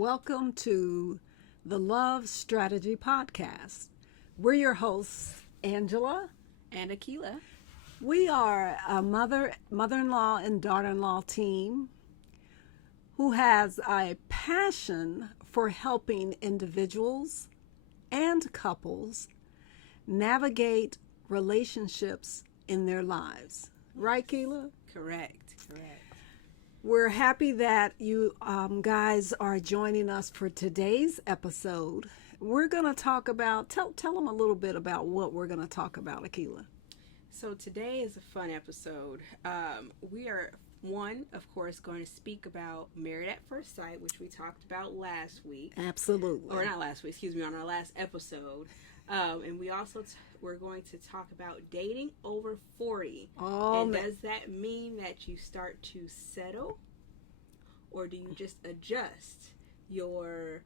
Welcome to the Love Strategy Podcast. We're your hosts, Angela and Akila. We are a mother-in-law and daughter-in-law team who has a passion for helping individuals and couples navigate relationships in their lives. Right, Keela? Correct. We're happy that you guys are joining us for today's episode. We're going to talk about, tell them a little bit about what we're going to talk about, Akila. So today is a fun episode. We are, of course, going to speak about Married at First Sight, which we talked about last week. Absolutely. Or not last week, on our last episode. And we also we're going to talk about dating over 40. And does that mean that you start to settle, or do you just adjust your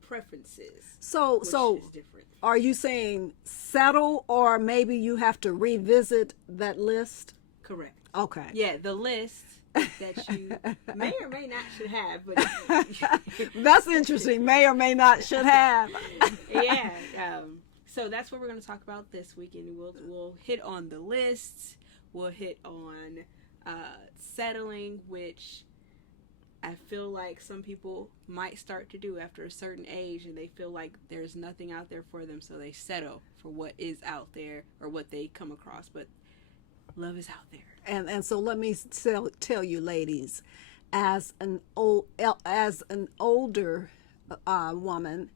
preferences? So is different. Are you saying settle, or maybe you have to revisit that list? Correct. Okay. Yeah, the list that you may or may not should have, but that's interesting. May or may not should have. Yeah. So that's what we're going to talk about this weekend. We'll hit on the lists. We'll hit on settling, which I feel like some people might start to do after a certain age, and they feel like there's nothing out there for them, so they settle for what is out there or what they come across. But love is out there. And so let me tell you, ladies, as an older woman,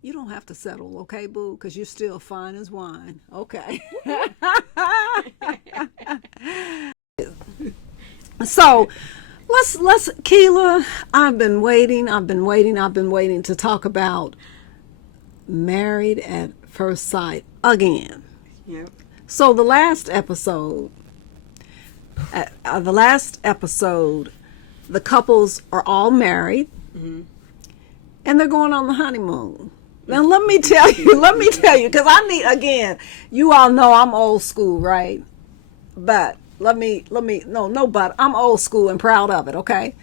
you don't have to settle, okay, boo? Because you're still fine as wine, okay? So let's Keela, I've been waiting to talk about Married at First Sight again. Yep. So the last episode, the couples are all married, mm-hmm. and they're going on the honeymoon. Now let me tell you, because I need, again, you all know I'm old school, right? But but I'm old school and proud of it, okay?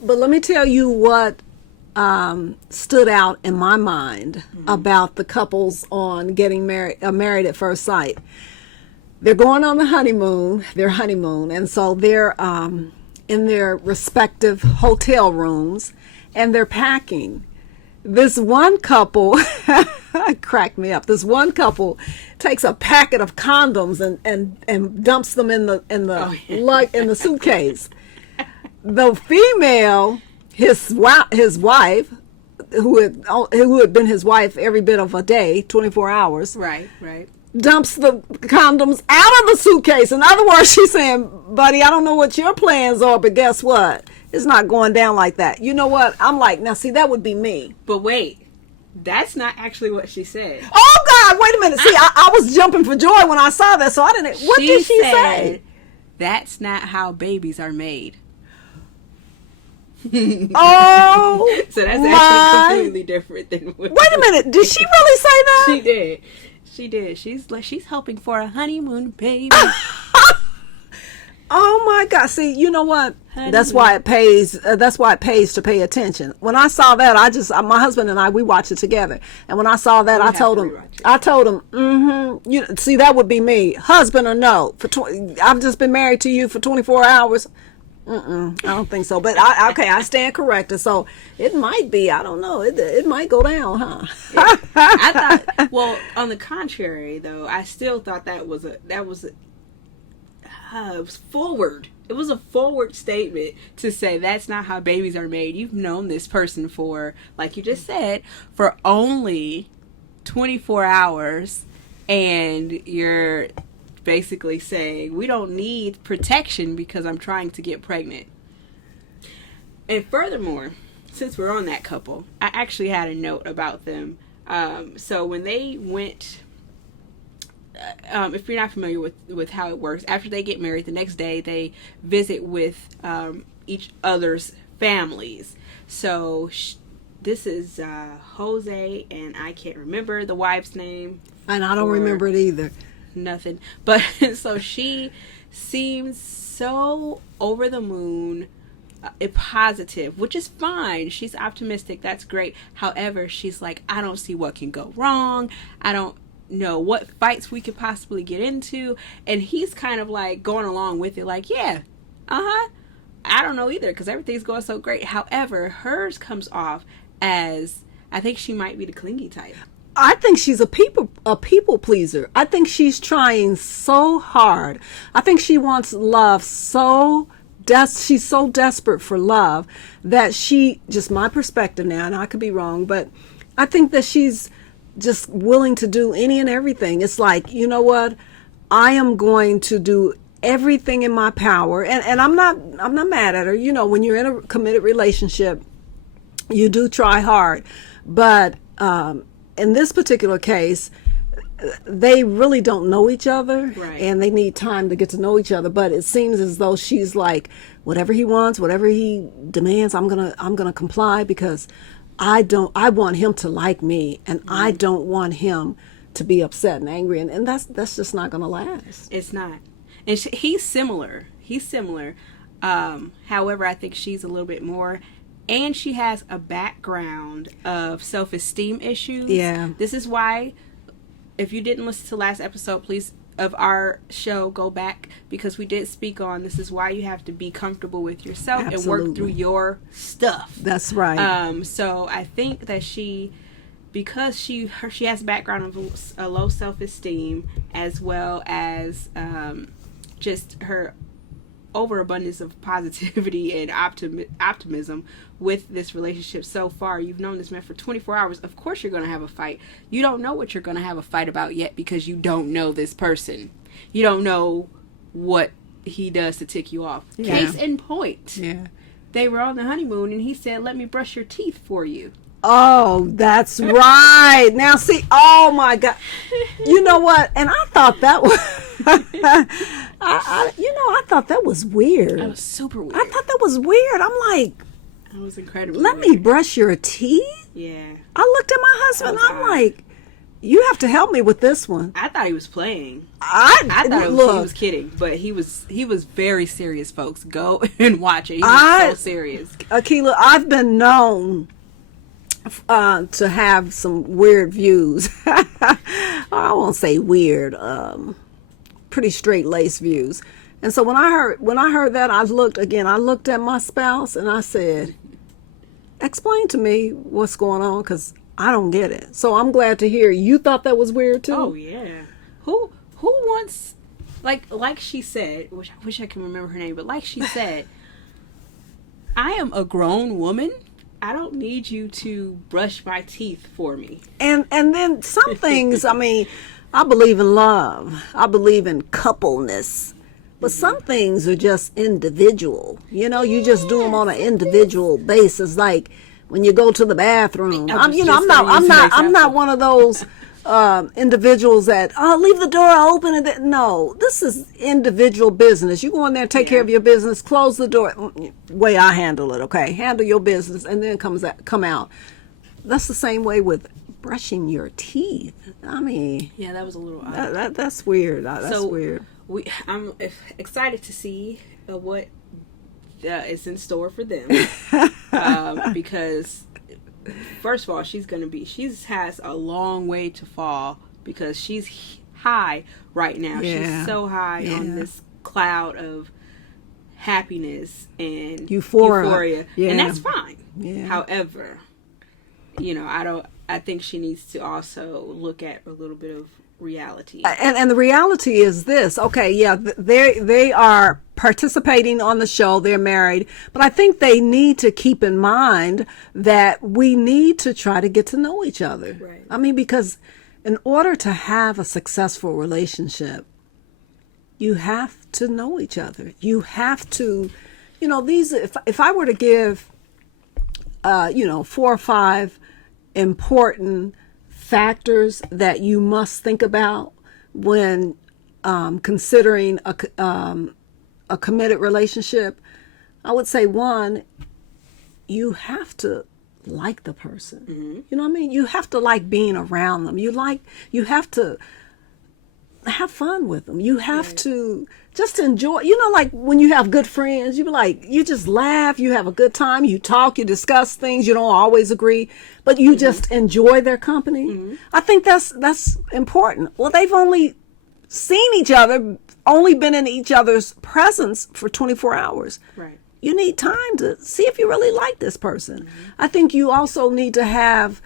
But let me tell you what stood out in my mind about the couples on getting married at first sight. They're going on their honeymoon, and so they're in their respective hotel rooms, and they're packing. This one couple cracked me up. This one couple takes a packet of condoms and dumps them in the suitcase. The female, his wife, who had been his wife every bit of a day, 24 hours. Right. Dumps the condoms out of the suitcase. In other words, she's saying, buddy, I don't know what your plans are, but guess what? It's not going down like that. You know what? I'm like, now see, that would be me. But wait, that's not actually what she said. Oh, God, wait a minute. See, I was jumping for joy when I saw that, so I didn't. What did she say? That's not how babies are made. Oh, so that's actually completely different than what. Wait a minute. Did she really say that? She did. She's hoping for a honeymoon baby. Oh my God! See, you know what? That's why it pays. That's why it pays to pay attention. When I saw that, my husband and I, we watched it together. And when I saw that, I told him, mm-hmm. You see, that would be me, husband or no. I've just been married to you for 24 hours. I don't think so. But I stand corrected. So it might be. I don't know. It might go down, huh? Yeah. I thought. Well, on the contrary, though, I still thought it was forward. It was a forward statement to say that's not how babies are made. You've known this person for, like you just said, for only 24 hours, and you're basically saying we don't need protection because I'm trying to get pregnant. And furthermore, since we're on that couple, I actually had a note about them. So when they went, if you're not familiar with how it works, after they get married, the next day they visit with each other's families. So this is Jose, and I can't remember the wife's name. And I don't remember it either. Nothing. But so she seems so over the moon positive, which is fine. She's optimistic. That's great. However, she's like, I don't see what can go wrong. I don't know what fights we could possibly get into. And he's kind of like going along with it, like, yeah, I don't know either, because everything's going so great. However, hers comes off as, I think she might be the clingy type. I think she's a people pleaser. I think she's trying so hard. I think she wants love she's so desperate for love that she, just my perspective now, and I could be wrong, but I think that she's just willing to do any and everything. It's like, you know what? I am going to do everything in my power. And I'm not mad at her. You know, when you're in a committed relationship, you do try hard. But in this particular case, they really don't know each other, right, and they need time to get to know each other. But it seems as though she's like, whatever he wants, whatever he demands, I'm gonna comply, because I want him to like me, and I don't want him to be upset and angry, and that's just not gonna last. It's not. And he's similar. However, I think she's a little bit more. And she has a background of self-esteem issues. Yeah. This is why, if you didn't listen to last episode, please, of our show, go back, because we did speak on this is why you have to be comfortable with yourself. Absolutely. And work through your stuff. That's right. So I think that because she has a background of a low self-esteem, as well as just her overabundance of positivity and optimism with this relationship so far. You've known this man for 24 hours. Of course you're going to have a fight. You don't know what you're going to have a fight about yet, because you don't know this person. You don't know what he does to tick you off. Yeah. Case in point. Yeah. They were on the honeymoon and he said, let me brush your teeth for you. Oh, that's right. Now, see, oh my God. You know what? And I thought that was, I thought that was weird. That was super weird. I thought that was weird. I'm like, That was incredibly let weird. me brush your teeth? Yeah. I looked at my husband, That was I'm odd. like, you have to help me with this one. I thought he was playing. I thought he look, was kidding, but he was very serious, folks. Go and watch it. He was so serious. Akila, I've been known to have some weird views. I won't say weird, pretty straight-laced views. And so when I heard that, I looked at my spouse and I said, explain to me what's going on, because I don't get it. So I'm glad to hear you thought that was weird too. Oh yeah. Who wants, like she said, which I wish I could remember her name, but like she said, I am a grown woman. I don't need you to brush my teeth for me. And then some things, I mean, I believe in love. I believe in coupleness. But some things are just individual. You know, you just do them on an individual basis. Like when you go to the bathroom. I'm not one of those individuals that leave the door open and no. This is individual business. You go in there, take care of your business, close the door. Way I handle it, okay? Handle your business and then come out. That's the same way with brushing your teeth. I mean, yeah, that was a little odd. That's weird. That's weird. I'm excited to see what is in store for them, because first of all, she has a long way to fall, because she's high right now. Yeah. She's so high on this cloud of happiness and euphoria. And that's fine. Yeah. However, I think she needs to also look at a little bit of reality. And the reality is this. Okay, yeah, they are participating on the show. They're married. But I think they need to keep in mind that we need to try to get to know each other. Right. I mean, because in order to have a successful relationship, you have to know each other. You have to, if I were to give, 4 or 5 important factors that you must think about when considering a committed relationship, I would say 1, you have to like the person. Mm-hmm. You know what I mean? You have to like being around them. You have to have fun with them. You have to just enjoy, like when you have good friends, you be like, you just laugh, you have a good time, you talk, you discuss things, you don't always agree, but you just enjoy their company. I think that's important. Well, they've only seen each other, only been in each other's presence for 24 hours. Right. You need time to see if you really like this person. I think you also need to have,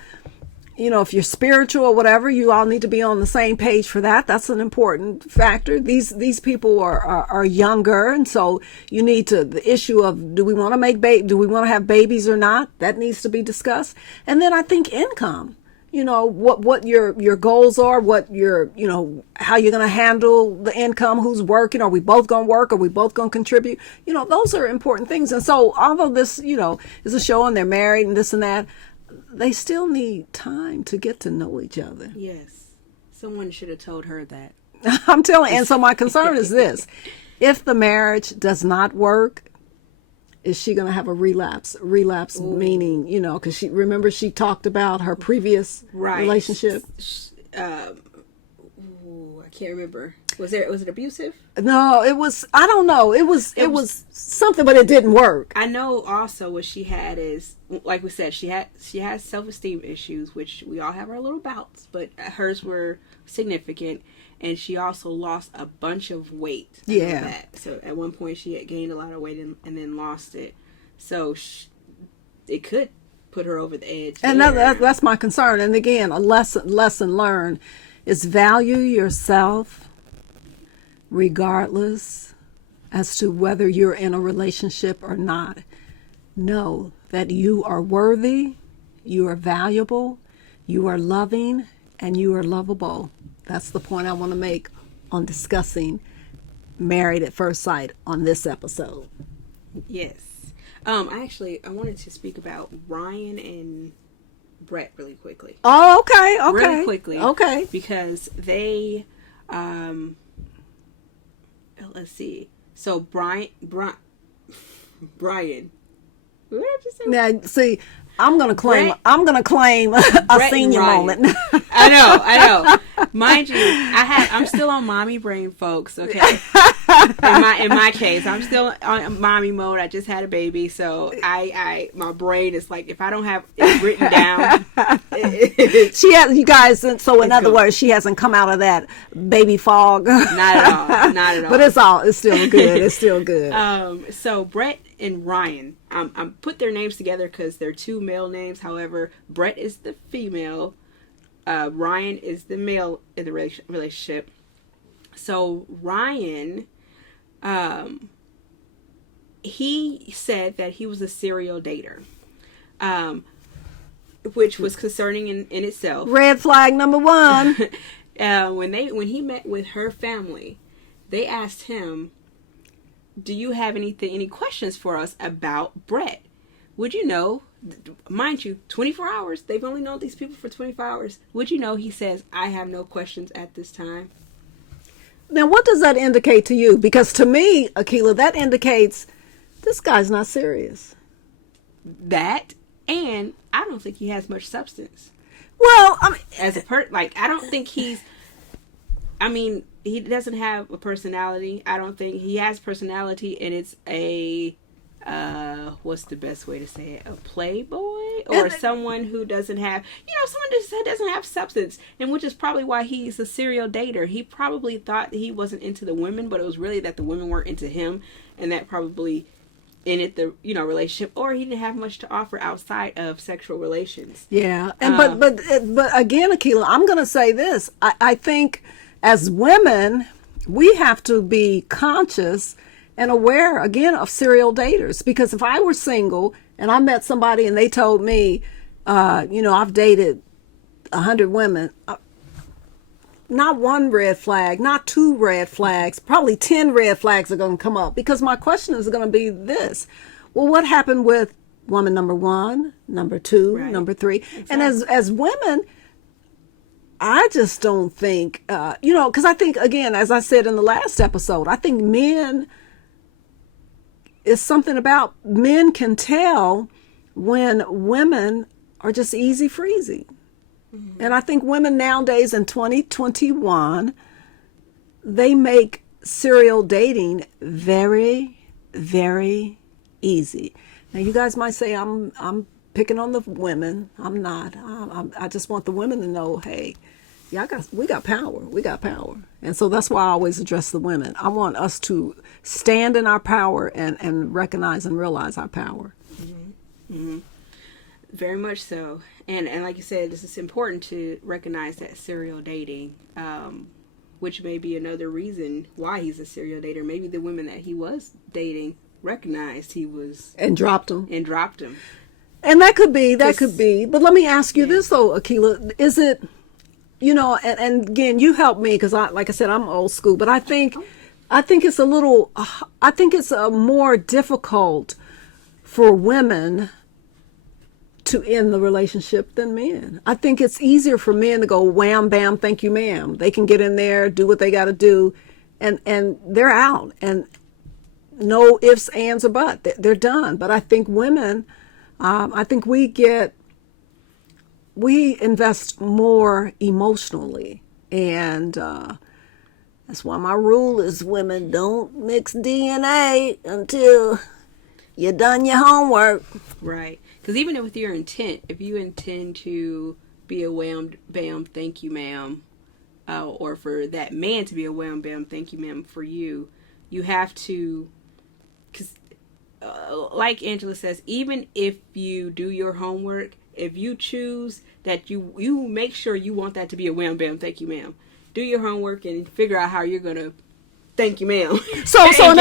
if you're spiritual or whatever, you all need to be on the same page for that. That's an important factor. These people are younger, and so you need to, the issue of do we want to have babies or not? That needs to be discussed. And then I think income. What your goals are, what your, how you're going to handle the income, who's working, are we both going to work, are we both going to contribute? Those are important things. And so although this, is a show and they're married and this and that, they still need time to get to know each other. Yes. Someone should have told her that. I'm telling you. And so my concern is this. If the marriage does not work, is she going to have a relapse? Relapse meaning, because she talked about her previous relationship. I can't remember. Was it abusive? No, it was, I don't know. It was something, but it didn't work. I know also what she had is, like we said, she has self-esteem issues, which we all have our little bouts, but hers were significant. And she also lost a bunch of weight. Yeah. So at one point she had gained a lot of weight and then lost it. So it could put her over the edge. And that's my concern. And again, a lesson learned is value yourself regardless as to whether you're in a relationship or not. Know that you are worthy, you are valuable, you are loving, and you are lovable. That's the point I want to make on discussing Married at First Sight on this episode. Yes. I wanted to speak about Ryan and Brett really quickly. Oh, okay. Really quickly. Okay. Because they, let's see. So Brian, what did I just say? Now, see, I'm gonna claim a senior moment. I know. Mind you, I'm still on mommy brain, folks. Okay. In my case, I'm still on mommy mode. I just had a baby, so my brain is like, if I don't have it written down, she has, you guys. So in other words, she hasn't come out of that baby fog. Not at all. But it's still good. It's still good. So Brett and Ryan, I put their names together because they're two male names. However, Brett is the female. Ryan is the male in the relationship. So Ryan, he said that he was a serial dater, which was concerning in itself. Red flag number one. When he met with her family, they asked him, do you have any questions for us about Brett? Would you know, mind you, 24 hours, they've only known these people for 24 hours. Would you know, he says, I have no questions at this time. Now, what does that indicate to you? Because to me, Akilah, that indicates this guy's not serious. That, and I don't think he has much substance. Well, I mean, as a I don't think he doesn't have a personality. I don't think he has personality, and it's a, what's the best way to say it? A playboy? Or someone who doesn't have, someone that doesn't have substance. And which is probably why he's a serial dater. He probably thought that he wasn't into the women, but it was really that the women weren't into him. And that probably ended the, relationship. Or he didn't have much to offer outside of sexual relations. Yeah. And but again, Akilah, I'm going to say this. I think as women, we have to be conscious and aware, again, of serial daters. Because if I were single and I met somebody and they told me, I've dated 100 women, not one red flag, not two red flags, probably 10 red flags are going to come up. Because my question is going to be this. Well, what happened with woman number one, number two, number three? Exactly. And as women, I just don't think, because I think, again, as I said in the last episode, I think men... It's something about men can tell when women are just easy freezy. Mm-hmm. And I think women nowadays in 2021 they make serial dating very, very easy. Now, you guys might say I'm picking on the women. I'm not. I just want the women to know, hey, yeah, we got power. We got power. And so that's why I always address the women. I want us to stand in our power and recognize and realize our power. Mm-hmm. Mm-hmm. Very much so. And like you said, it's important to recognize that serial dating, which may be another reason why he's a serial dater. Maybe the women that he was dating recognized he was... And dropped him. And that could be. But let me ask you this, though, Akila. Is it... and again, you help me because, like I said, I'm old school. But I think it's a little. I think it's more difficult for women to end the relationship than men. I think it's easier for men to go wham, bam, thank you, ma'am. They can get in there, do what they got to do, and they're out. And no ifs, ands, or buts. They're done. But I think women, I think we invest more emotionally, and that's why my rule is women don't mix DNA until you done your homework. Right. Because even with your intent, if you intend to be a wham, bam, thank you, ma'am, or for that man to be a wham, bam, thank you, ma'am, for you, you have to, because like Angela says, even if you do your homework, if you choose that you make sure you want that to be a wham, bam, thank you, ma'am, do your homework and figure out how you're going to thank you, ma'am. So in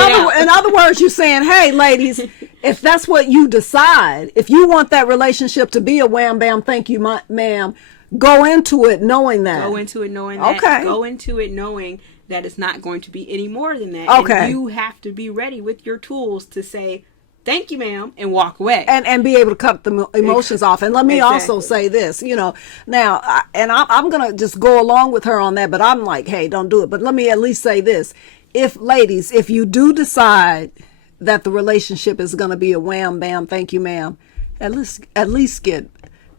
other words, you're saying, hey, ladies, if that's what you decide, if you want that relationship to be a wham, bam, thank you, ma'am, go into it knowing that. Go into it knowing that. Okay. Go into it knowing that it's not going to be any more than that. Okay. And you have to be ready with your tools to say, thank you, ma'am, and walk away. And be able to cut the emotions off. And let me also say this, now, I'm going to just go along with her on that, but I'm like, hey, don't do it. But let me at least say this. Ladies, if you do decide that the relationship is going to be a wham, bam, thank you, ma'am, at least get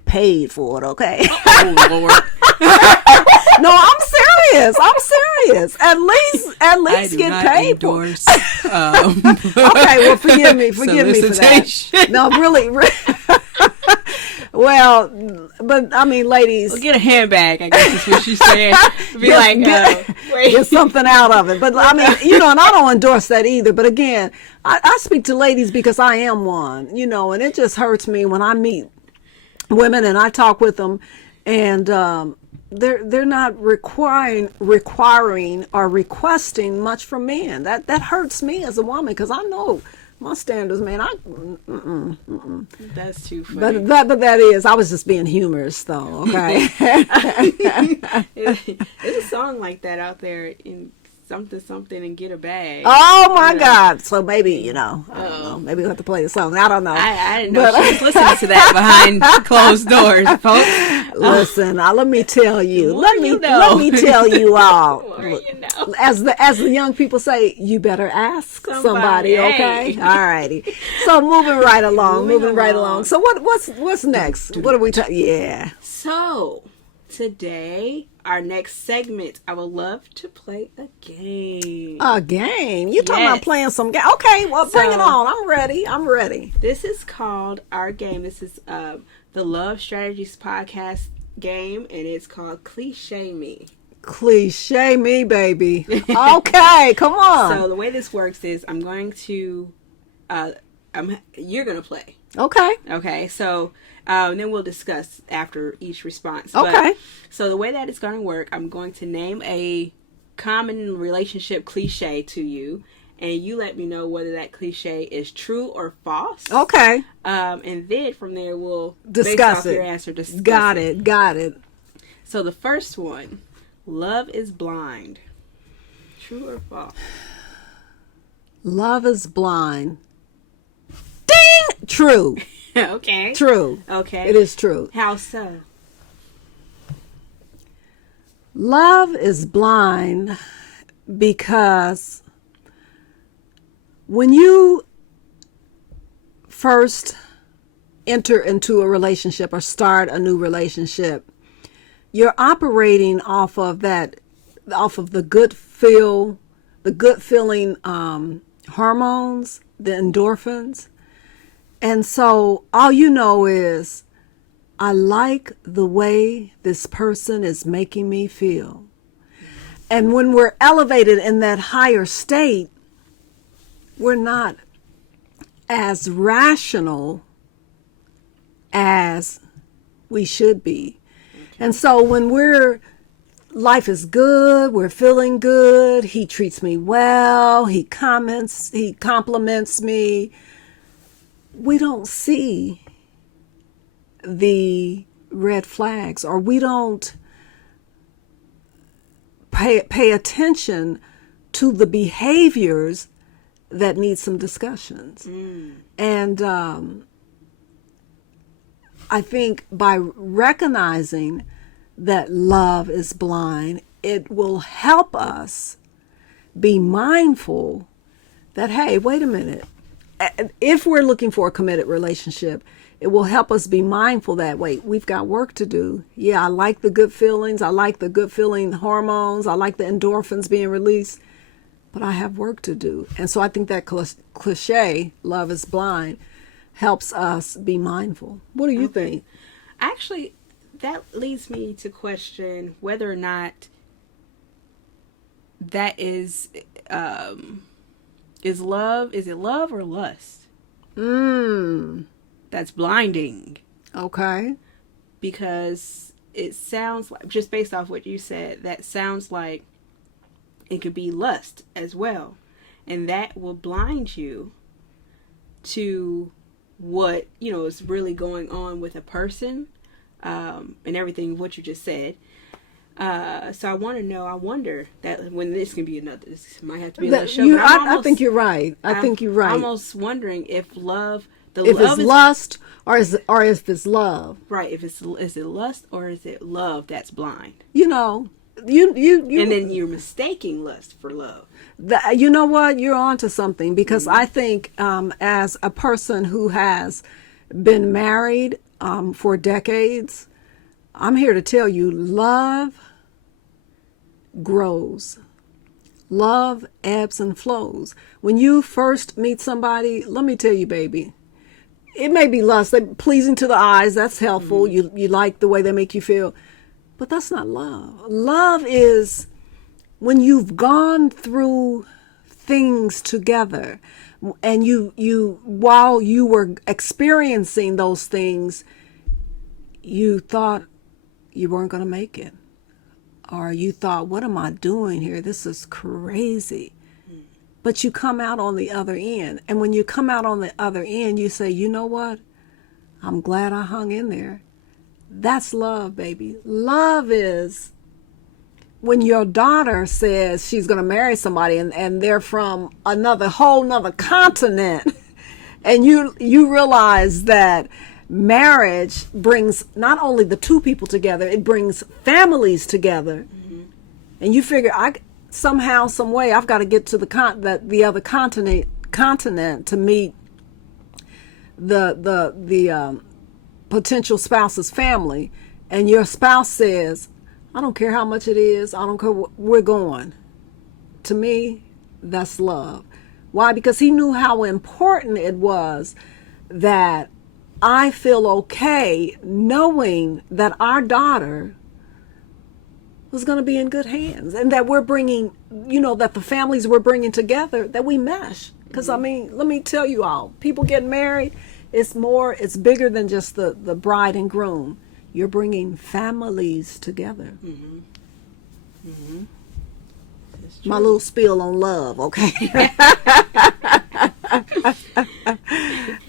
paid for it, okay? Oh, Lord. No, I'm serious. At least get paid for it. Okay, well, forgive me for that. No, really. Well, but I mean, ladies. Well, get a handbag, I guess is what she's saying. Get something out of it. But I mean, and I don't endorse that either. But again, I speak to ladies because I am one, and it just hurts me when I meet women and I talk with them, and they're not requiring or requesting much from men. That hurts me as a woman because I know my standards, man. That's too funny. But that is. I was just being humorous, though. Okay. There's a song like that out there in something and get a bag. Oh my God! So maybe I don't know. Maybe we'll have to play the song. I don't know. I didn't know she was listening to that behind closed doors, folks. Listen, let me tell you. Let me tell you all. As the young people say, you better ask somebody. Okay. All righty. So moving right along. So what's next? What are we talking? Yeah. So today, our next segment, I would love to play a game. A game? You talking about playing some game? Okay, well, bring it on. I'm ready. This is called our game. This is the Love Strategies podcast game, and it's called Cliche Me. Cliche me, baby. Okay, come on. So the way this works is I'm going to, you're going to play. Okay. So then we'll discuss after each response. Okay. So the way that it's going to work, I'm going to name a common relationship cliche to you, and you let me know whether that cliche is true or false. Okay. And then from there we'll discuss based off your answer. Discuss Got it. So the first one, love is blind. True or false? Love is blind. Ding! True. Okay. True. Okay. It is true. How so? Love is blind because when you first enter into a relationship or start a new relationship, you're operating off of the good feel, the good feeling hormones, the endorphins. And so all you know is, I like the way this person is making me feel. And when we're elevated in that higher state, we're not as rational as we should be. And so when life is good, we're feeling good, he treats me well, he compliments me, we don't see the red flags, or we don't pay attention to the behaviors that need some discussions. And I think by recognizing that love is blind, it will help us be mindful that, hey, wait a minute. If we're looking for a committed relationship, it will help us be mindful that, wait, we've got work to do. Yeah, I like the good feelings. I like the good feeling hormones. I like the endorphins being released, but I have work to do. And so I think that cliche, love is blind, helps us be mindful. What do you think? Actually, that leads me to question whether or not that is love. Is it love or lust? That's blinding. Okay. Because it sounds like, just based off what you said, that sounds like it could be lust as well. And that will blind you to what, is really going on with a person, and everything of what you just said. So I wonder that when this can be this might have to be another show. I think you're right. I think you're right. I'm almost wondering if love, if it's lust or if it's love. Right. Is it lust or is it love that's blind? You and then you're mistaking lust for love. You know what? You're onto something, because I think as a person who has been married for decades, I'm here to tell you, love grows. Love ebbs and flows. When you first meet somebody, let me tell you, baby, it may be lust, like pleasing to the eyes. That's helpful. You like the way they make you feel. But that's not love. Love is when you've gone through things together, and you while you were experiencing those things, you thought you weren't going to make it. Or you thought, what am I doing here? This is crazy. But you come out on the other end. And when you come out on the other end, you say, you know what? I'm glad I hung in there. That's love, baby. Love is when your daughter says she's going to marry somebody and they're from whole nother continent. And you realize that marriage brings not only the two people together, it brings families together. And you figure, somehow, some way, I've got to get to the other continent to meet the potential spouse's family. And your spouse says, I don't care how much it is. I don't care. We're going. To me, that's love. Why? Because he knew how important it was that I feel okay knowing that our daughter was going to be in good hands, and that we're bringing, that the families we're bringing together, that we mesh. Because, let me tell you all, people get married, it's bigger than just the bride and groom. You're bringing families together. My little spiel on love, okay?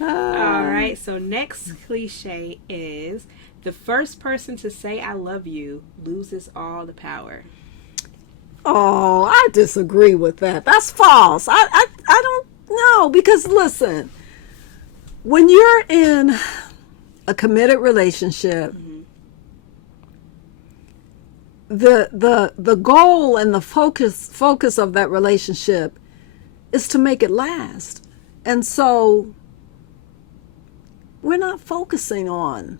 All right, so next cliche is, the first person to say I love you loses all the power. Oh, I disagree with that. That's false. I don't know, because listen, when you're in a committed relationship, the goal and the focus of that relationship is to make it last. And so we're not focusing on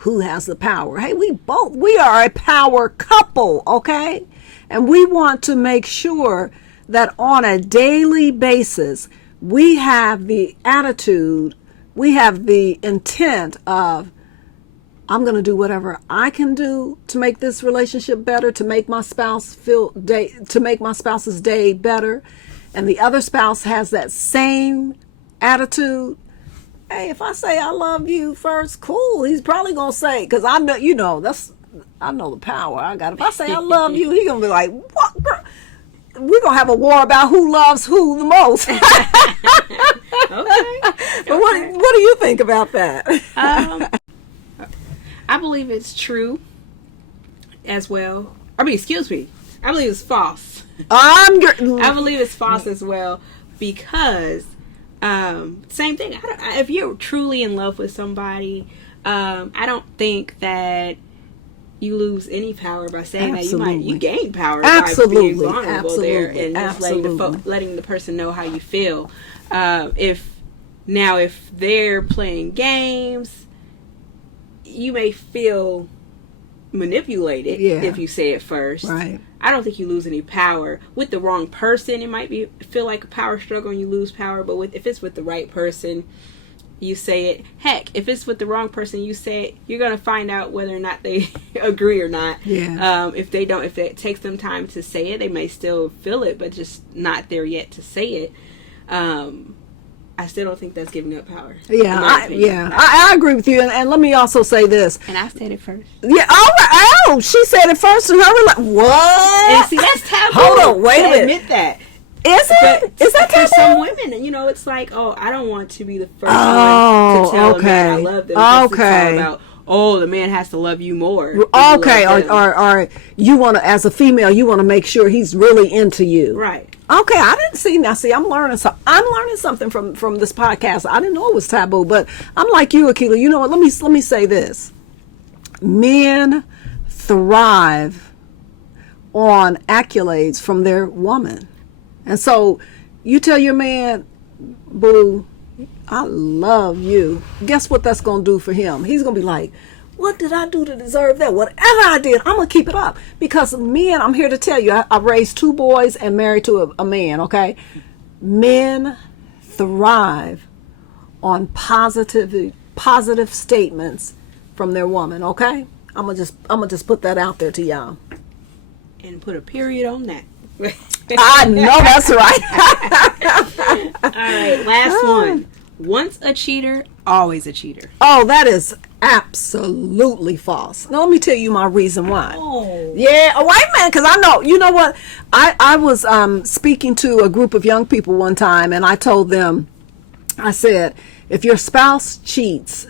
who has the power. Hey, we are a power couple, okay? And we want to make sure that on a daily basis, we have the attitude, we have the intent of, I'm going to do whatever I can do to make this relationship better, to make my to make my spouse's day better. And the other spouse has that same attitude. Hey, if I say I love you first, cool. He's probably gonna say, because I know, I know the power I got. If I say I love you, he's gonna be like, what, girl? We're gonna have a war about who loves who the most. Okay. But what do you think about that? I believe it's true as well. I mean, excuse me. I believe it's false. I believe it's false as well, because same thing. If you're truly in love with somebody, I don't think that you lose any power by saying that. You gain power by being vulnerable there and just letting the person know how you feel. If they're playing games, you may feel manipulated if you say it first. Right. I don't think you lose any power. With the wrong person, it might feel like a power struggle and you lose power. But if it's with the right person, you say it. Heck, if it's with the wrong person, you say it. You're gonna find out whether or not they agree or not. Yeah. If it takes them time to say it, they may still feel it, but just not there yet to say it. I still don't think that's giving up power. Yeah, I agree with you. And let me also say this. And I said it first. Yeah. Oh, she said it first, and I was like, what? And see, that's taboo. Hold on, wait a minute. Admit that. Is it? Is that taboo? For some women, it's like, I don't want to be the first one to tell a man I love them. Okay. It's all about, the man has to love you more. Okay, or you want to, as a female, you want to make sure he's really into you. Right. Okay, I didn't see. Now, see, I'm learning something from this podcast. I didn't know it was taboo, but I'm like you, Akila. You know what? Let me say this. Men thrive on accolades from their woman, and so you tell your man, "Boo, I love you." Guess what that's gonna do for him? He's gonna be like, what did I do to deserve that? Whatever I did, I'm going to keep it up. Because men, I'm here to tell you, I raised 2 boys and married to a man, okay? Men thrive on positive statements from their woman, okay? I'm gonna just put that out there to y'all. And put a period on that. I know that's right. All right, last one. Once a cheater, always a cheater. Oh, that is absolutely false. Now, let me tell you my reason why. Oh. Yeah, wait a minute, because I know, you know what? I was speaking to a group of young people one time, and I told them, I said, if your spouse cheats,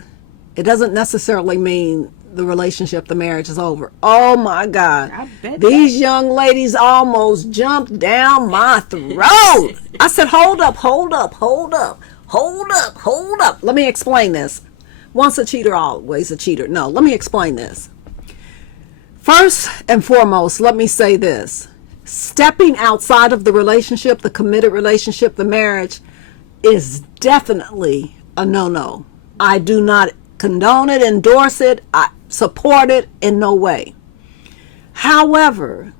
it doesn't necessarily mean the relationship, the marriage is over. Oh my God. I bet these young ladies almost jumped down my throat. I said, hold up. Let me explain this. Once a cheater, always a cheater. No, let me explain this. First and foremost, let me say this. Stepping outside of the relationship, the committed relationship, the marriage, is definitely a no-no. I do not condone it, endorse it, I support it in no way. However,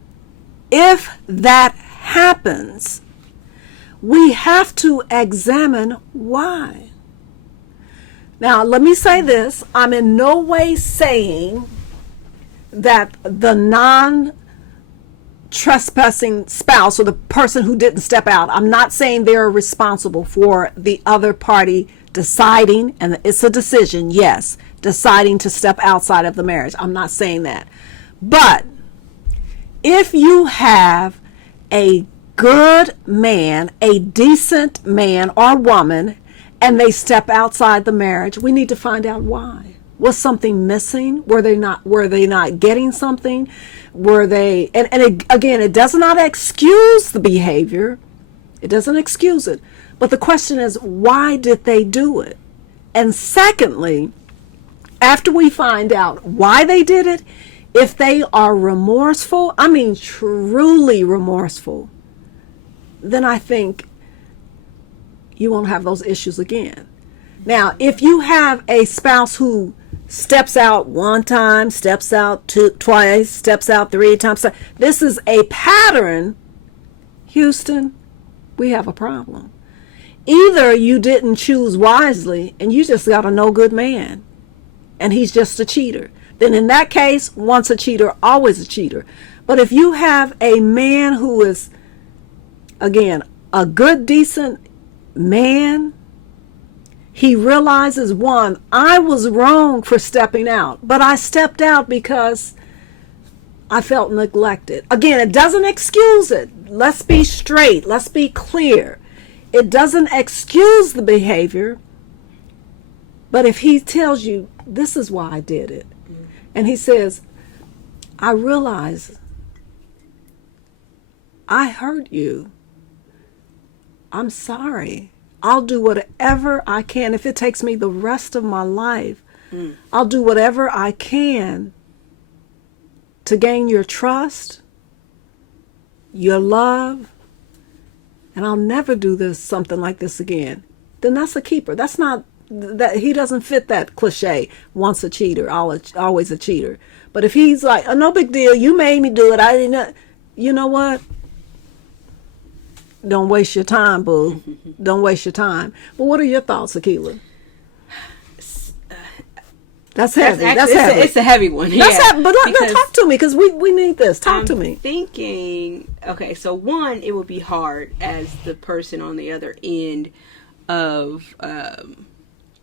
if that happens, we have to examine why. Now, let me say this. I'm in no way saying that the non-trespassing spouse or the person who didn't step out, I'm not saying they're responsible for the other party deciding, and it's a decision, yes, deciding to step outside of the marriage. I'm not saying that. But if you have a good man, a decent man or woman, and they step outside the marriage, we need to find out why. Was something missing? Were they not getting something? Were they, again, it does not excuse the behavior. It doesn't excuse it. But the question is, why did they do it? And secondly, after we find out why they did it, if they are remorseful, I mean truly remorseful, then I think you won't have those issues again. Now, if you have a spouse who steps out one time, steps out twice, steps out 3 times. This is a pattern. Houston, we have a problem. Either you didn't choose wisely and you just got a no good man and he's just a cheater. Then in that case, once a cheater, always a cheater. But if you have a man who is, again, a good, decent man, he realizes, one, I was wrong for stepping out, but I stepped out because I felt neglected. Again, it doesn't excuse it. Let's be straight. Let's be clear. It doesn't excuse the behavior, but if he tells you, this is why I did it, and he says, I realize I hurt you. I'm sorry. I'll do whatever I can. If it takes me the rest of my life, I'll do whatever I can to gain your trust, your love, and I'll never do something like this again. Then that's a keeper. That's not, that he doesn't fit that cliche, once a cheater, always a cheater. But if he's like, oh, no big deal, you made me do it, I didn't, you know what? Don't waste your time, boo. Don't waste your time. But what are your thoughts, Akila? That's heavy. That's heavy. It's a heavy one. That's heavy. But talk to me, because we need this. Talk to me. Thinking, okay, so one, it would be hard as the person on the other end of,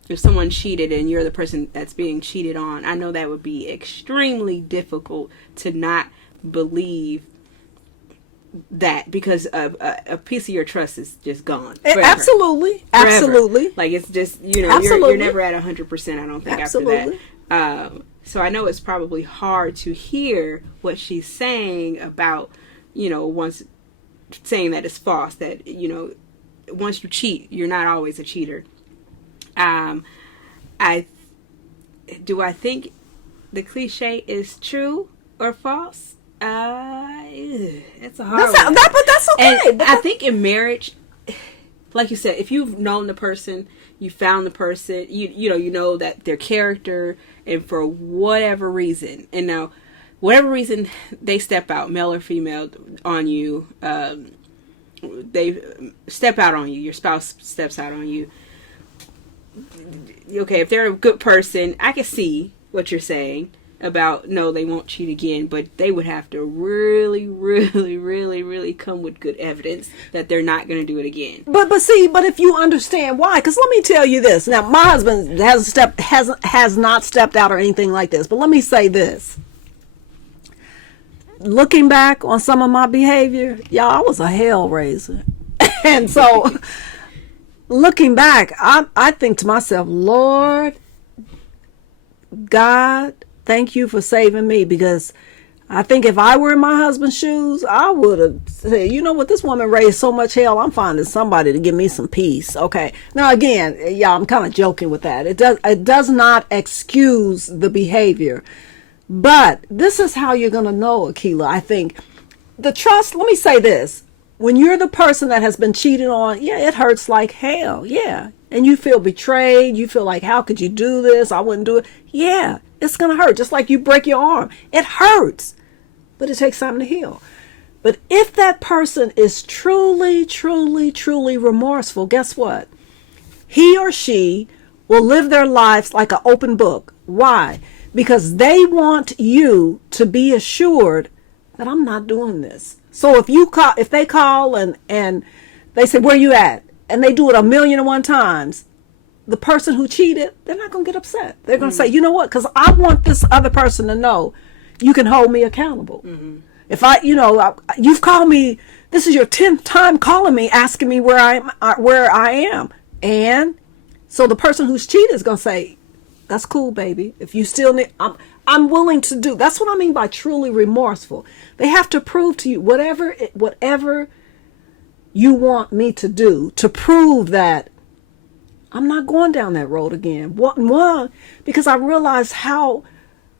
if someone cheated and you're the person that's being cheated on, I know that would be extremely difficult to not believe that, because a piece of your trust is just gone forever. Absolutely. Like, it's just, you're never at 100%, I don't think. Absolutely. After that. So I know it's probably hard to hear what she's saying about, once saying that it's false, that, once you cheat, you're not always a cheater. I think the cliche is true or false? It's a hard one. But that's okay. And I think in marriage, like you said, if you've known the person, you found the person, you know that their character, and for whatever reason, and now whatever reason they step out, male or female, on you, they step out on you, your spouse steps out on you. Okay, if they're a good person, I can see what you're saying about, no, they won't cheat again, but they would have to really, really, really, really come with good evidence that they're not going to do it again. But if you understand why, because let me tell you this. Now, my husband has not stepped out or anything like this, but let me say this. Looking back on some of my behavior, y'all, I was a hell raiser. And so, looking back, I think to myself, Lord God, thank you for saving me, because I think if I were in my husband's shoes, I would have said, you know what, this woman raised so much hell, I'm finding somebody to give me some peace. Okay. Now, again, yeah, I'm kind of joking with that. It does not excuse the behavior. But this is how you're going to know, Akila. I think the trust, let me say this. When you're the person that has been cheated on, yeah, it hurts like hell. Yeah. And you feel betrayed. You feel like, how could you do this? I wouldn't do it. Yeah, it's going to hurt. Just like you break your arm. It hurts. But it takes time to heal. But if that person is truly, truly, truly remorseful, guess what? He or she will live their lives like an open book. Why? Because they want you to be assured that I'm not doing this. So if they call and they say, where you at? And they do it 1,000,001 times, the person who cheated, they're not going to get upset. They're going to say, you know what? Because I want this other person to know you can hold me accountable. Mm-hmm. If you've called me, this is your 10th time calling me, asking me where I am. And so the person who's cheated is going to say, that's cool, baby. If you still need, I'm willing to do. That's what I mean by truly remorseful. They have to prove to you whatever you want me to do to prove that I'm not going down that road again. One, because I realized how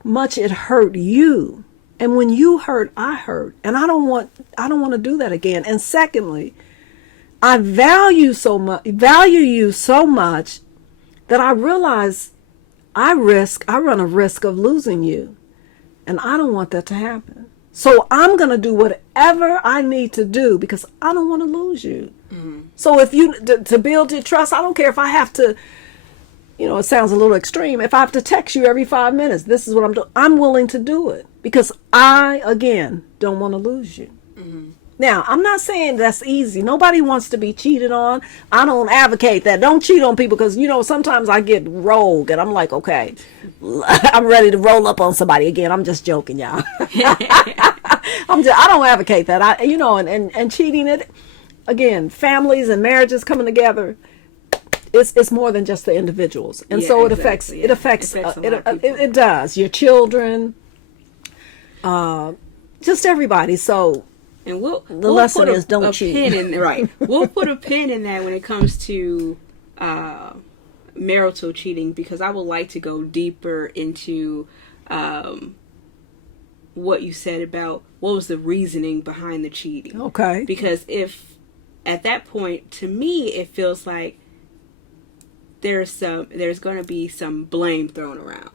much it hurt you. And when you hurt, I hurt. And I don't want to do that again. And secondly, I value you so much that I realize I run a risk of losing you. And I don't want that to happen. So I'm going to do whatever I need to do because I don't want to lose you. Mm-hmm. So if you, to build your trust, I don't care if I have to, it sounds a little extreme. If I have to text you every 5 minutes, this is what I'm doing. I'm willing to do it because I, again, don't want to lose you. Mm-hmm. Now, I'm not saying that's easy. Nobody wants to be cheated on. I don't advocate that. Don't cheat on people because, sometimes I get rogue and I'm like, okay, I'm ready to roll up on somebody again. I'm just joking, y'all. I don't advocate that. And cheating it, again, families and marriages coming together, it's more than just the individuals. And so it affects it does. Your children, just everybody. So, and the lesson is don't cheat. Right. We'll put a pin in that when it comes to marital cheating because I would like to go deeper into what you said about what was the reasoning behind the cheating. Okay. Because if at that point, to me, it feels like there's going to be some blame thrown around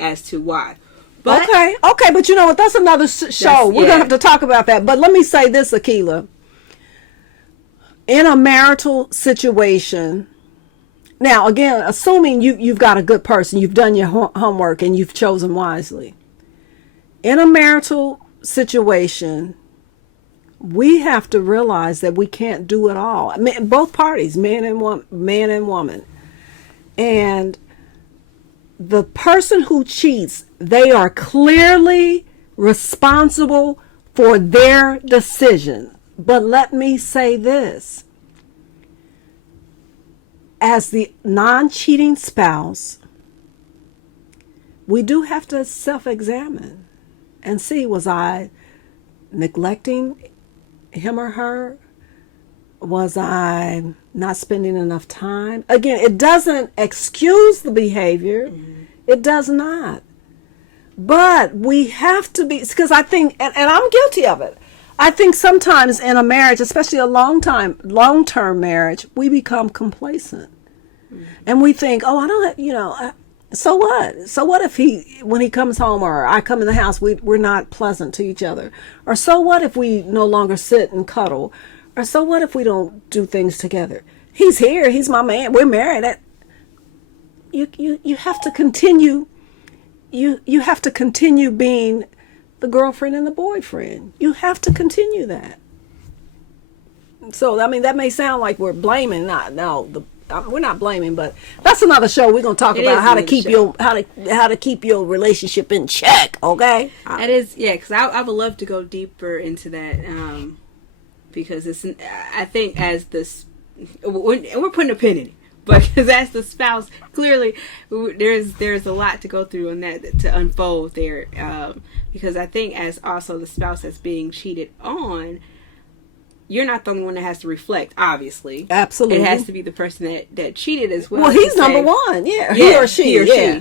as to why. But, okay, but you know what? That's another show. We're gonna have to talk about that. But let me say this, Akila. In a marital situation, now again, assuming you've got a good person, you've done your homework, and you've chosen wisely. In a marital situation, we have to realize that we can't do it all. I mean, both parties, man and woman, and the person who cheats, they are clearly responsible for their decision. But let me say this. As the non-cheating spouse, we do have to self-examine and see, was I neglecting him or her? Was I not spending enough time? Again, it doesn't excuse the behavior. Mm-hmm. It does not. But we have to be, because I think, and I'm guilty of it. I think sometimes in a marriage, especially a long-term marriage, we become complacent. Mm-hmm. And we think, oh, I don't have, so what? So what if when he comes home or I come in the house, we're not pleasant to each other? Or so what if we no longer sit and cuddle? Or so what if we don't do things together? He's here. He's my man. We're married. You have to continue. You have to continue being the girlfriend and the boyfriend. You have to continue that. So I mean, that may sound like we're blaming. We're not blaming, but that's another show. We're gonna talk about how to keep your relationship in check. Okay. That is, yeah. Because I would love to go deeper into that. Because I think as this, we're putting a pin in it, but because as the spouse, clearly there's a lot to go through on that to unfold there. Because I think as also the spouse that's being cheated on, you're not the only one that has to reflect. Obviously, absolutely, it has to be the person that cheated as well. Well, he's number one, he or she, to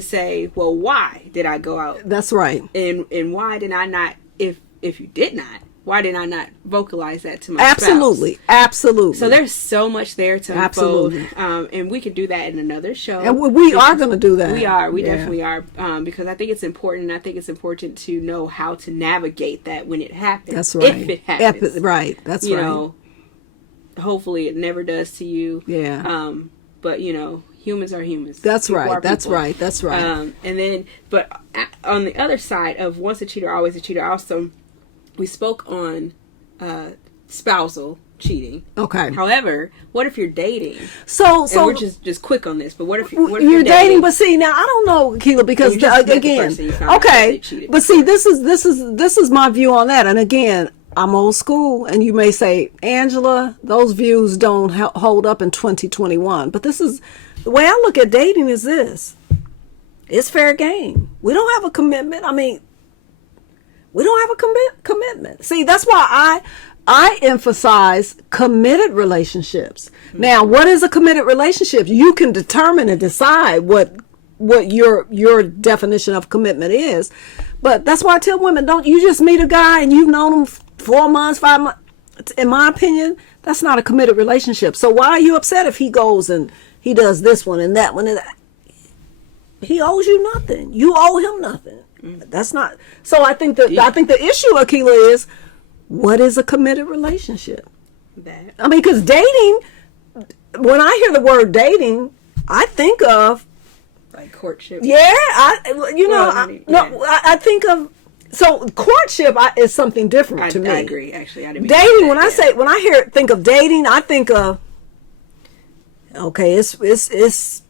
say, well, why did I go out? That's right, and why did I not? If you did not. Why did I not vocalize that to my spouse? Absolutely. So there's so much there to unfold. And we could do that in another show. And we are going to do that. We definitely are. Because I think it's important. I think it's important to know how to navigate that when it happens. That's right. If it happens. That's right. Hopefully it never does to you. Yeah. But, humans are humans. That's People right. That's right. That's right. And then, but on the other side of once a cheater, always a cheater, also... We spoke on spousal cheating. Okay. However, what if you're dating? So we're just quick on this. But what if you're dating? But see, now I don't know, Keela, because again, okay. But see, this is my view on that. And again, I'm old school, and you may say, Angela, those views don't hold up in 2021. But this is the way I look at dating. Is this? It's fair game. We don't have a commitment. I mean. We don't have a commitment. See, that's why I emphasize committed relationships. Mm-hmm. Now, what is a committed relationship? You can determine and decide what your definition of commitment is. But that's why I tell women, don't you just meet a guy and you've known him 4 months, 5 months. In my opinion, that's not a committed relationship. So why are you upset if he goes and he does this one and that one and that? he owes you nothing. You owe him nothing. That's not. So I think the issue, Akila, is what is a committed relationship? That. I mean, because dating. When I hear the word dating, I think of like courtship. Yeah, I think of. So courtship is something different to me. I agree. Actually, I didn't mean dating. When I think of dating, I think of okay, it's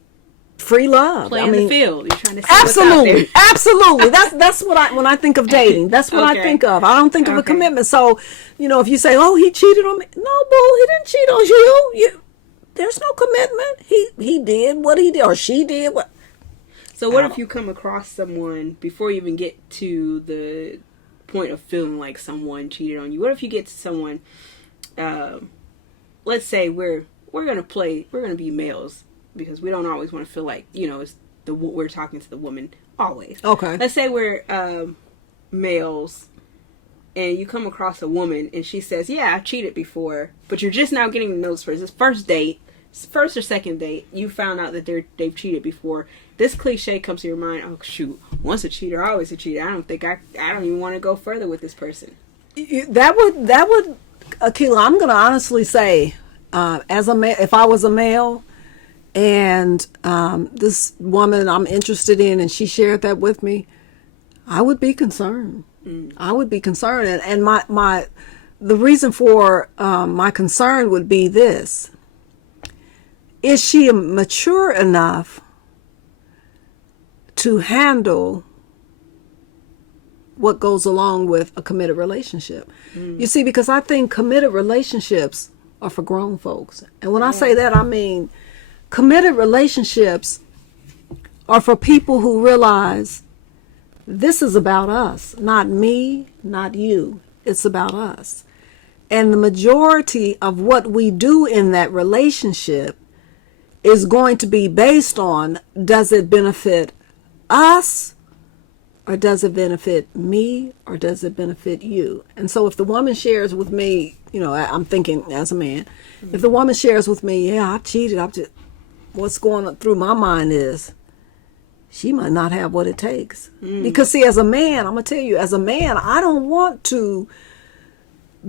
free love. Playing the field. You're trying to see absolutely, absolutely. That's what when I think of dating. That's what I think of. I don't think of a commitment. So if you say, "Oh, he cheated on me," no, boo, he didn't cheat on you. There's no commitment. He did what he did, or she did what. So what if you come across someone before you even get to the point of feeling like someone cheated on you? What if you get to someone? Let's say we're gonna be males because we don't always want to feel like it's we're talking to the woman always. Okay. Let's say we're males. And you come across a woman and she says, "Yeah, I cheated before," but you're just now getting to know this person. It's first or second date, you found out that they've cheated before. This cliche comes to your mind. Oh shoot! Once a cheater, always a cheater. I don't even want to go further with this person. That would, Akila. I'm going to honestly say, if I was a male, and this woman I'm interested in, and she shared that with me, I would be concerned. I would be concerned, and the reason for my concern would be this: is she mature enough to handle what goes along with a committed relationship? You see, because I think committed relationships are for grown folks, and when I say that, I mean committed relationships are for people who realize this is about us, not me, not you. It's about us. And the majority of what we do in that relationship is going to be based on, does it benefit us, or does it benefit me, or does it benefit you? And so if the woman shares with me, I'm thinking as a man, if the woman shares with me, yeah, I cheated, what's going through my mind is, she might not have what it takes. Because see, as a man, I'm going to tell you, as a man, I don't want to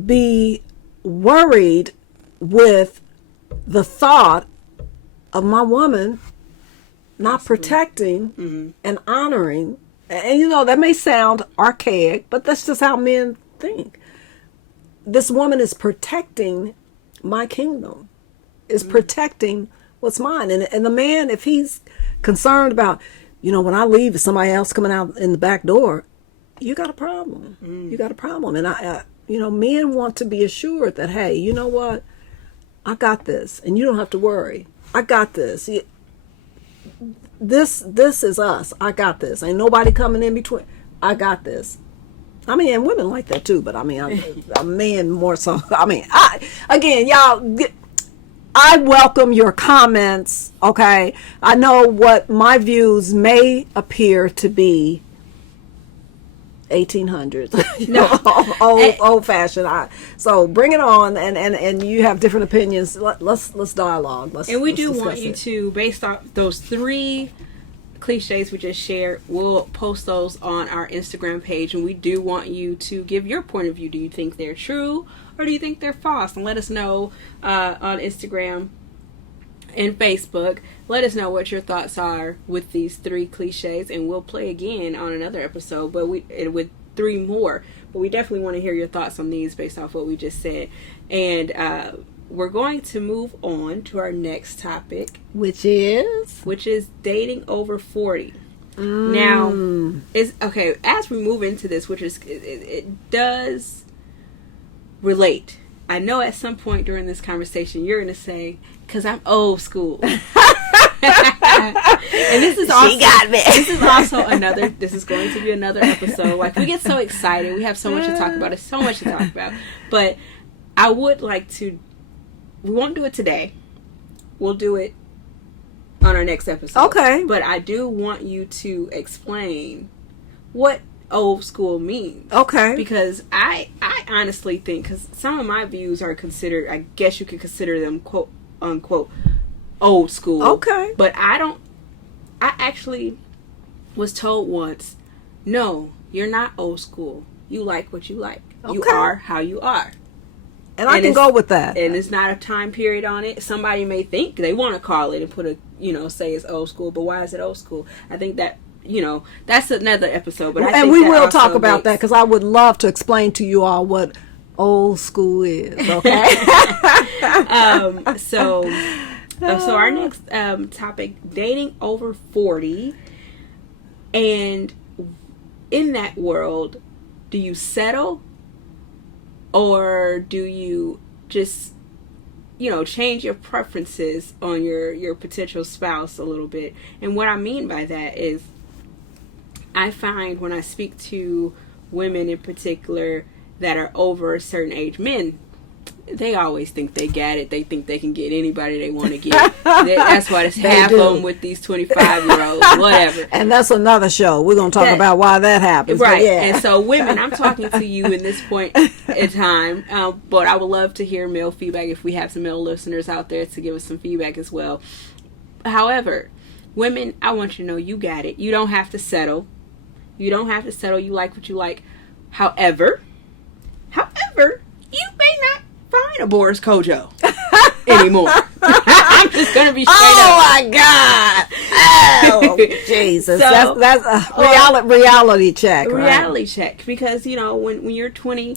be worried with the thought of my woman not protecting and honoring. And that may sound archaic, but that's just how men think. This woman is protecting my kingdom, is protecting what's mine. And the man, if he's concerned about, when I leave, is somebody else coming out in the back door, you got a problem. You got a problem. And men want to be assured that, hey, you know what? I got this, and you don't have to worry. I got this. This is us. I got this. Ain't nobody coming in between. I got this. I mean, and women like that too, but I mean, a man more so. I mean, y'all. I welcome your comments, okay? I know what my views may appear to be 1800s, old-fashioned. So bring it on, and you have different opinions. Let's dialogue. And we do want you to, based on those 3 cliches we just shared, we'll post those on our Instagram page, and we do want you to give your point of view. Do you think they're true, or do you think they're false? And let us know on Instagram and Facebook. Let us know what your thoughts are with these 3 cliches, and we'll play again on another episode, but with 3 more. But we definitely want to hear your thoughts on these based off what we just said. And we're going to move on to our next topic, which is dating over 40. Now, is okay as we move into this, which is it does relate. I know at some point during this conversation you're going to say, because I'm old school. And this is also, she got me. This is going to be another episode. Like, we get so excited. We have so much to talk about. It's so much to talk about. But I would like to, we won't do it today. We'll do it on our next episode. Okay. But I do want you to explain what old school means. Okay. Because I honestly think, because some of my views are considered, I guess you could consider them quote unquote old school. Okay. But I actually was told once, no, you're not old school. You like what you like. You Okay. are how you are. And I can go with that. And it's not a time period on it. Somebody may think they want to call it and put say it's old school, but why is it old school? I think that, that's another episode. But I think we that will also talk about that, makes- because I would love to explain to you all what old school is, okay? So our next topic, dating over 40. And in that world, do you settle, or do you just change your preferences on your potential spouse a little bit? And what I mean by that is, I find when I speak to women in particular that are over a certain age, men, they always think they got it. They think they can get anybody they want to get. That's why it's half do. of them with these 25-year-olds, whatever. And that's another show. We're going to talk about why that happens. Right. But yeah. And so, women, I'm talking to you in this point in time, but I would love to hear male feedback if we have some male listeners out there to give us some feedback as well. However, women, I want you to know you got it. You don't have to settle. You don't have to settle. You like what you like. However, you may not find a Boris Kojo anymore. I'm just going to be straight up. My God. Oh, Jesus. So, that's a reality check. Reality check. Because, when you're 20,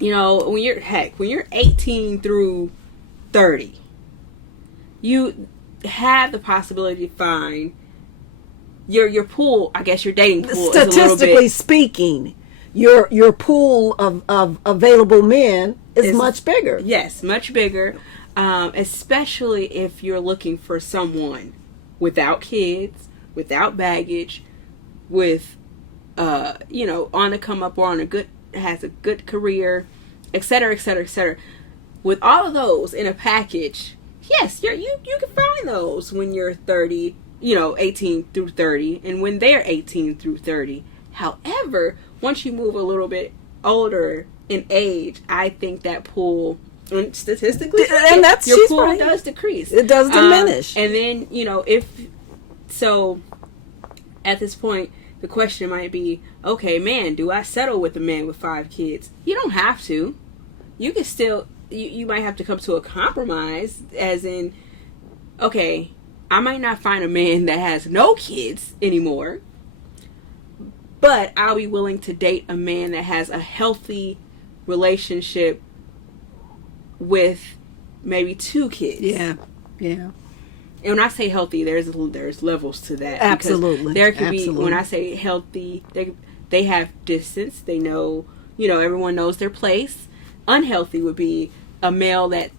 when you're 18 through 30, you have the possibility to find your pool, I guess your dating pool is a little Statistically bit, speaking, your pool of available men is much bigger. yes, much bigger, especially if you're looking for someone without kids, without baggage, with on the come up, or has a good career, etc., etc., etc. With all of those in a package, yes, you can find those when you're 30, 18 through 30, and when they're 18 through 30. However, once you move a little bit older in age, I think that pool, and statistically, and that's your she's pool right. does decrease. It does diminish. And then, at this point, the question might be, okay, man, do I settle with a man with 5 kids? You don't have to. You can still, you might have to come to a compromise, as in, okay, I might not find a man that has no kids anymore, but I'll be willing to date a man that has a healthy relationship with maybe 2 kids. Yeah. And when I say healthy, there's levels to that. Absolutely. Because there could be, when I say healthy, they have distance. They know, everyone knows their place. Unhealthy would be a male that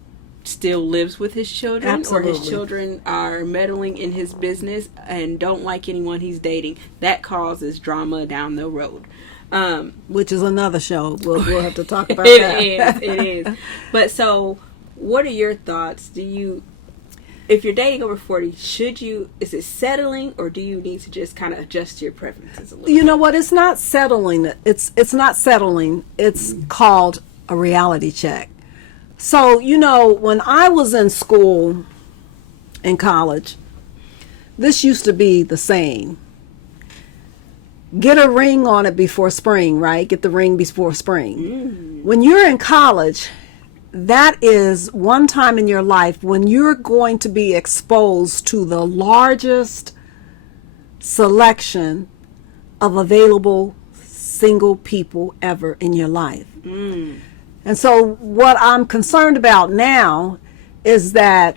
still lives with his children, Absolutely. or his children are meddling in his business and don't like anyone he's dating. That causes drama down the road. Which is another show. We'll have to talk about that. It is. But so, what are your thoughts? If you're dating over 40, is it settling, or do you need to just kind of adjust your preferences a little You know what? It's not settling. It's not settling. It's called a reality check. So, when I was in school, in college, this used to be the saying. Get a ring on it before spring, right? Get the ring before spring. When you're in college, that is one time in your life when you're going to be exposed to the largest selection of available single people ever in your life. And so what I'm concerned about now is that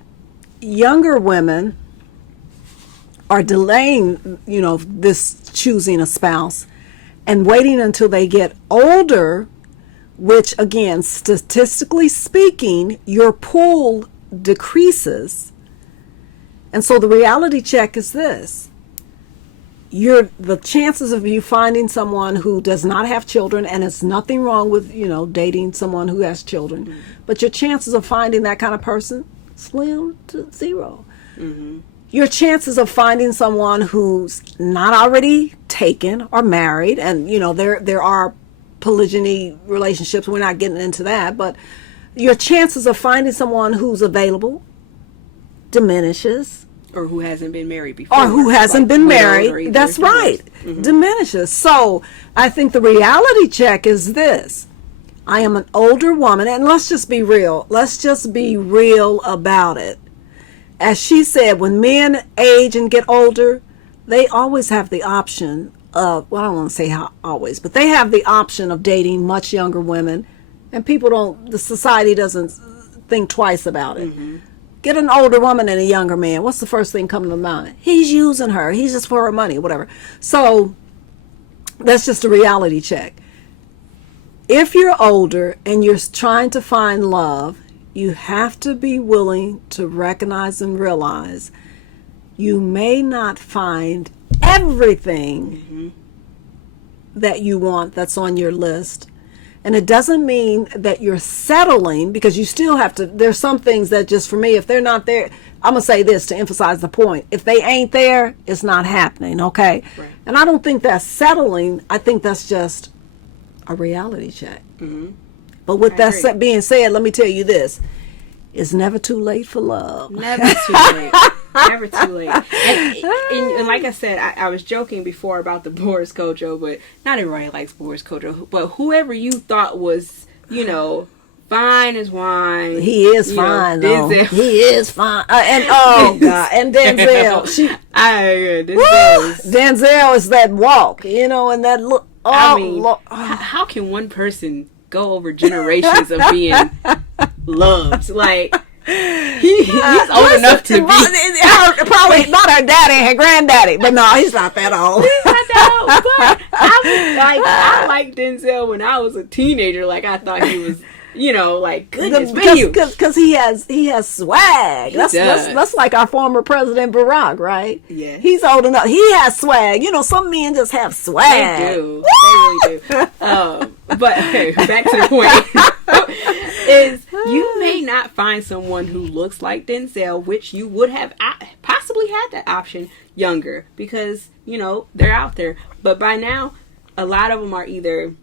younger women are delaying, this choosing a spouse and waiting until they get older, which again, statistically speaking, your pool decreases. And so the reality check is this. The chances of you finding someone who does not have children, and it's nothing wrong with, dating someone who has children, but your chances of finding that kind of person, slim to 0. Your chances of finding someone who's not already taken or married, and, there are polygyny relationships, we're not getting into that, but your chances of finding someone who's available diminishes. or who hasn't been married before, or who hasn't been widowed or married. either That's right. divorced. Diminishes. So I think the reality check is this. I am an older woman, and let's just be real. Let's just be real about it. As she said, when men age and get older, they always have the option of, well, I don't want to say how always, but they have the option of dating much younger women, and the society doesn't think twice about it. Get an older woman and a younger man. What's the first thing coming to mind? He's using her. He's just for her money, whatever. So that's just a reality check. If you're older and you're trying to find love, you have to be willing to recognize and realize you may not find everything that you want that's on your list. And it doesn't mean that you're settling, because you still have to, there's some things that just, for me, if they're not there, I'm going to say this to emphasize the point. If they ain't there, it's not happening, okay? Right. And I don't think that's settling. I think that's just a reality check. But with that being said, let me tell you this. It's never too late for love. Never too late. Never too late. And like I said, I was joking before about the Boris Kojo, but not everybody likes Boris Kojo. But whoever you thought was, fine as wine. He is fine, though. Denzel. He is fine. And oh God, and Denzel. Denzel is that walk, and that look. Oh, I mean, how can one person go over generations of being loved? Like, he's old enough to be probably not her daddy, her granddaddy, but no, he's not that old. He's not that old. But I liked Denzel when I was a teenager. Like, I thought he was, goodness, because he has swag. That's like our former president Barack, right? Yeah, he's old enough. He has swag. Some men just have swag. They do. They really do. But okay, back to the point. Is you may not find someone who looks like Denzel, which you would have possibly had that option younger, because they're out there. But by now, a lot of them are either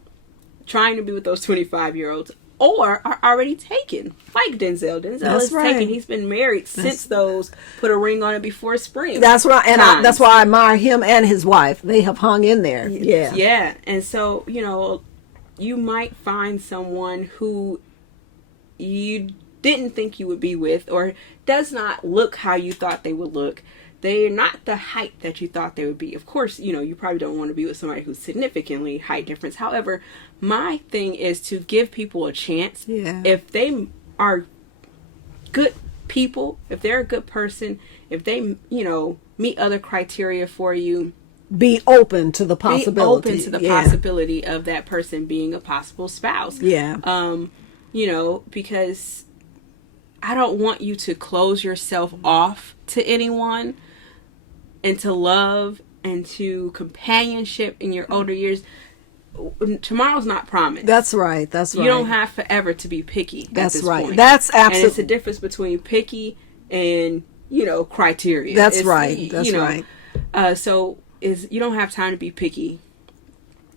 trying to be with those 25-year-olds or are already taken, like Denzel. Denzel is taken. He's been married since those put a ring on it before spring. That's right, and that's why I admire him and his wife. They have hung in there. Yeah, and so you might find someone who you didn't think you would be with, or does not look how you thought they would look. They're not the height that you thought they would be. Of course, you probably don't want to be with somebody who's significantly height difference. However, my thing is to give people a chance. Yeah. If they are good people, if they're a good person, if they, meet other criteria for you, be open to the possibility. Possibility of that person being a possible spouse. Yeah. Because I don't want you to close yourself off to anyone, and to love and to companionship in your older years. Tomorrow's not promised. That's right. You don't have forever to be picky. That's right. Point. That's absolutely. And it's the difference between picky and criteria. That's right. That's right. So you don't have time to be picky.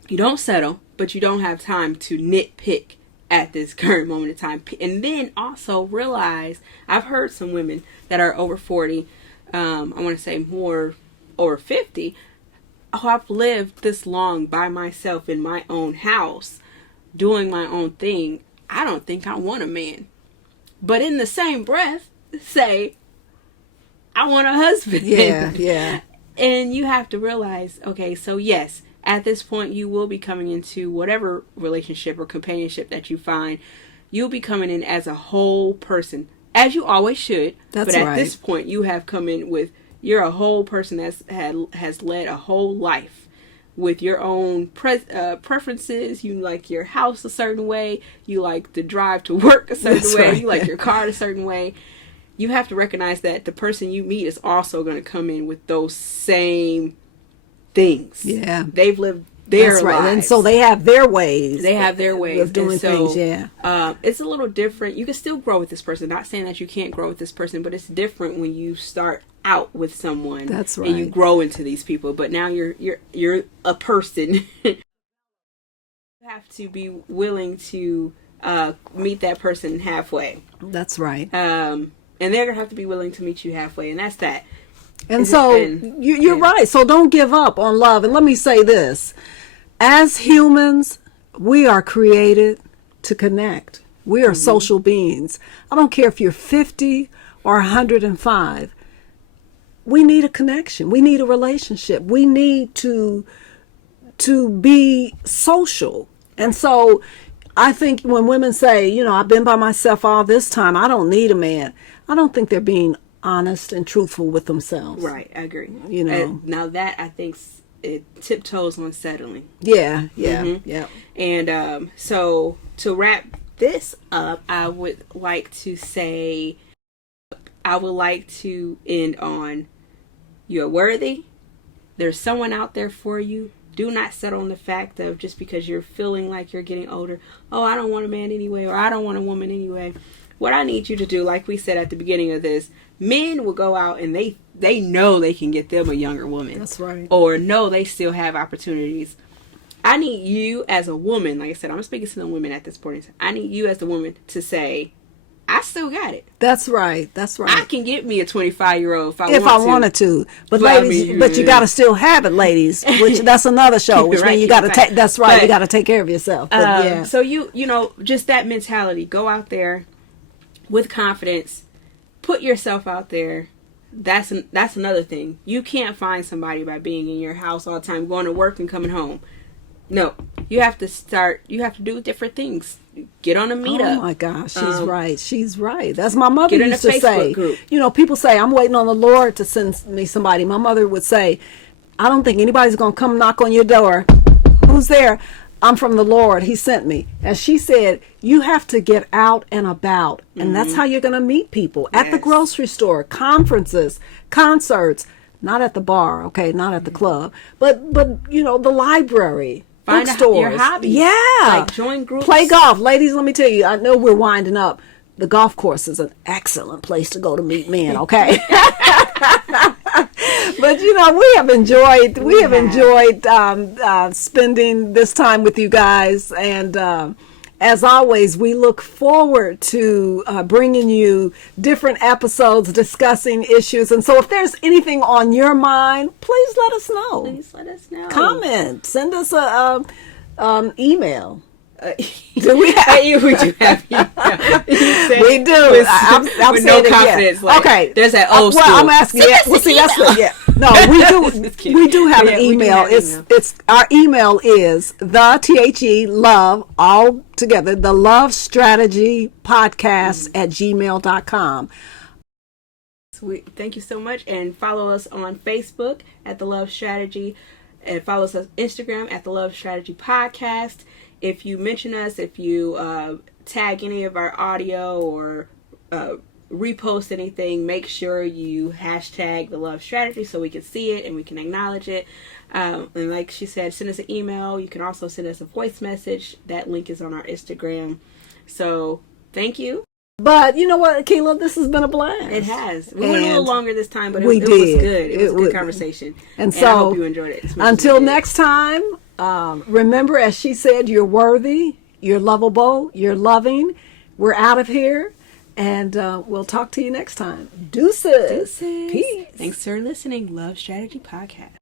You don't settle, but you don't have time to nitpick at this current moment in time. And then also realize, I've heard some women that are over 40, I want to say more over 50, who I've lived this long by myself in my own house, doing my own thing. I don't think I want a man. But in the same breath, say, I want a husband. Yeah. And you have to realize, okay, so yes, at this point, you will be coming into whatever relationship or companionship that you find. You'll be coming in as a whole person, as you always should. That's but at this point, you have come in with, you're a whole person that has led a whole life with your own preferences. You like your house a certain way. You like to drive to work a certain way. You like your car a certain way. You have to recognize that the person you meet is also going to come in with those same things. Yeah. They've lived their lives. And so they have their ways. They have their ways of doing things, yeah. It's a little different. You can still grow with this person. Not saying that you can't grow with this person, but it's different when you start out with someone. That's right. And you grow into these people. But now you're a person. You have to be willing to meet that person halfway. That's right. And they're going to have to be willing to meet you halfway. And that's that. And so you're right. So don't give up on love. And let me say this. As humans, we are created to connect. We are social beings. I don't care if you're 50 or 105. We need a connection. We need a relationship. We need to be social. And so I think when women say, you know, I've been by myself all this time, I don't need a man, I don't think they're being honest and truthful with themselves. Right, I agree. You know, now that I think it tiptoes on settling. Yeah. And so to wrap this up, I would like to say, I would like to end on, you're worthy. There's someone out there for you. Do not settle on the fact of just because you're feeling like you're getting older, oh, I don't want a man anyway, or I don't want a woman anyway. What I need you to do, like we said at the beginning of this, men will go out and they know they can get them a younger woman. That's right. Or know they still have opportunities. I need you as a woman, like I said, I'm speaking to the women at this point. I need you as the woman to say, I still got it. That's right. That's right. I can get me a 25-year-old if I wanted to. But ladies, but you got to still have it, ladies. Which that's another show. Which means you got to take. That's right. But, you got to take care of yourself. But, yeah. So you know, just that mentality. Go out there with confidence. Put yourself out there. That's another thing. You can't find somebody by being in your house all the time, going to work and coming home. No, you have to do different things. Get on a meetup. Oh my gosh, she's right. She's right. That's my mother used to say. Group. You know, people say, I'm waiting on the Lord to send me somebody. My mother would say, I don't think anybody's going to come knock on your door. Who's there? I'm from the Lord. He sent me. As she said, you have to get out and about. And that's how you're going to meet people. At the grocery store, conferences, concerts. Not at the bar, okay? Not at the club. But you know, the library. Find your hobby. Yeah. Like join groups. Play golf. Ladies, let me tell you, I know we're winding up. The golf course is an excellent place to go to meet men, okay? But you know, we have enjoyed spending this time with you guys, and as always, we look forward to bringing you different episodes discussing issues. And so if there's anything on your mind, please let us know. Please let us know. Comment. Send us a email. Do we have you? We do have email. We do. I'm with saying no it, confidence. Yeah. Like, Okay. There's that old school. Well, I'm asking. Yeah. Well, see, that's the, yeah. No, we do have an email. It's our email is the love all together, the love strategy podcast at gmail.com. Sweet. Thank you so much, and follow us on Facebook at the Love Strategy, and follow us on Instagram at the Love Strategy Podcast. If you mention us, if you tag any of our audio or repost anything, make sure you hashtag the Love Strategy so we can see it and we can acknowledge it. And like she said, send us an email. You can also send us a voice message. That link is on our Instagram. So thank you. But you know what, Keila, this has been a blast. It has. We went a little longer this time, but it was good. It was a good conversation. And so I hope you enjoyed it. Until next time, remember, as she said, you're worthy, you're lovable, you're loving. We're out of here, and we'll talk to you next time. Deuces. Peace. Thanks for listening. Love Strategy Podcast.